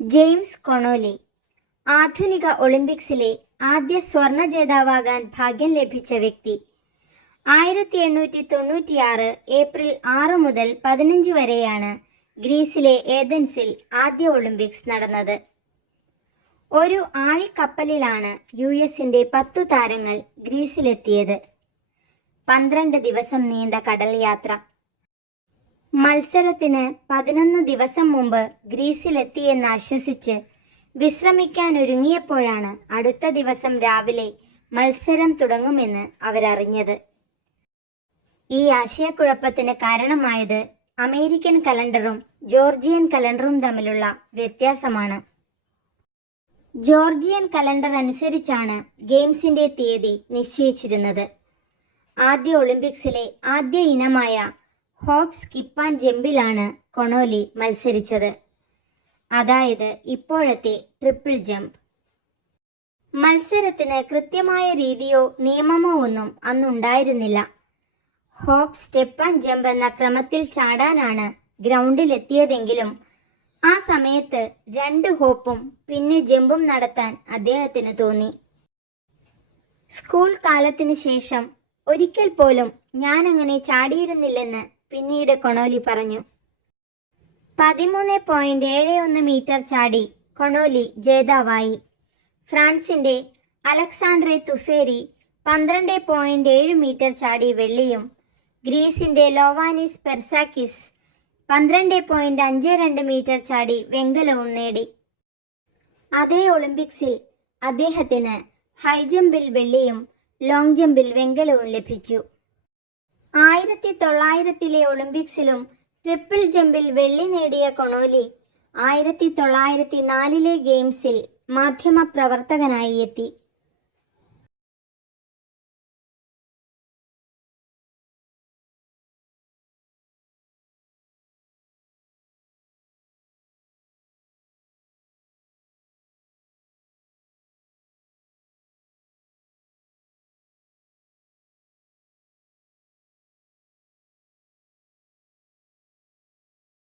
James Connolly ആധുനിക ഒളിമ്പിക്സിലെ ആദ്യ സ്വർണ്ണ ജേതാവാകാൻ ഭാഗ്യം ലഭിച്ച വ്യക്തി. 1896 ഏപ്രിൽ 6 മുതൽ 15 വരെയാണ് ഗ്രീസിലെ ഏഥൻസിൽ ആദ്യ ഒളിമ്പിക്സ് നടന്നത്. ഒരു ആഴിക്കപ്പലിലാണ് US-ന്റെ 10 താരങ്ങൾ ഗ്രീസിലെത്തിയത്. 12 ദിവസം നീണ്ട കടൽ യാത്ര. മത്സരത്തിന് 11 ദിവസം മുമ്പ് ഗ്രീസിലെത്തിയെന്ന് ആശ്വസിച്ച് വിശ്രമിക്കാനൊരുങ്ങിയപ്പോഴാണ് അടുത്ത ദിവസം രാവിലെ മത്സരം തുടങ്ങുമെന്ന് അവരറിഞ്ഞത്. ഈ ആശയക്കുഴപ്പത്തിന് കാരണമായത് അമേരിക്കൻ കലണ്ടറും ജോർജിയൻ കലണ്ടറും തമ്മിലുള്ള വ്യത്യാസമാണ്. ജോർജിയൻ കലണ്ടർ അനുസരിച്ചാണ് ഗെയിംസിന്റെ തീയതി നിശ്ചയിച്ചിരുന്നത്. ആദ്യ ഒളിമ്പിക്സിലെ ആദ്യ ഇനമായ ഹോപ്പ് സ്കിപ്പ് ആൻഡ് ജമ്പിലാണ് കൊണോലി മത്സരിച്ചത്. അതായത് ഇപ്പോഴത്തെ ട്രിപ്പിൾ ജമ്പ്. മത്സരത്തിന് കൃത്യമായ രീതിയോ നിയമമോ ഒന്നും അന്നുണ്ടായിരുന്നില്ല. ഹോപ്പ്, സ്റ്റെപ്പ് ആൻഡ് ജമ്പ് എന്ന ക്രമത്തിൽ ചാടാനാണ് ഗ്രൗണ്ടിലെത്തിയതെങ്കിലും ആ സമയത്ത് 2 ഹോപ്പും പിന്നെ ജമ്പും നടത്താൻ അദ്ദേഹത്തിന് തോന്നി. സ്കൂൾ കാലത്തിന് ശേഷം ഒരിക്കൽ പോലും ഞാനങ്ങനെ ചാടിയിരുന്നില്ലെന്ന് പിന്നീട് കൊണോലി പറഞ്ഞു. 13.71 മീറ്റർ ചാടി കൊണോലി ജേതാവായി. ഫ്രാൻസിന്റെ അലക്സാണ്ട്രെ തുഫേരി 12.7 മീറ്റർ ചാടി വെള്ളിയും ഗ്രീസിന്റെ ലോവാനിസ് പെർസാക്കിസ് 12.52 മീറ്റർ ചാടി വെങ്കലവും നേടി. അതേ ഒളിമ്പിക്സിൽ അദ്ദേഹത്തിന് ഹൈജമ്പിൽ വെള്ളിയും ലോങ് ജമ്പിൽ വെങ്കലവും ലഭിച്ചു. 1900-ലെ ഒളിമ്പിക്സിലും ട്രിപ്പിൾ ജമ്പിൽ വെള്ളി നേടിയ കൊണോലി 1904-ലെ ഗെയിംസിൽ മാധ്യമപ്രവർത്തകനായി എത്തി.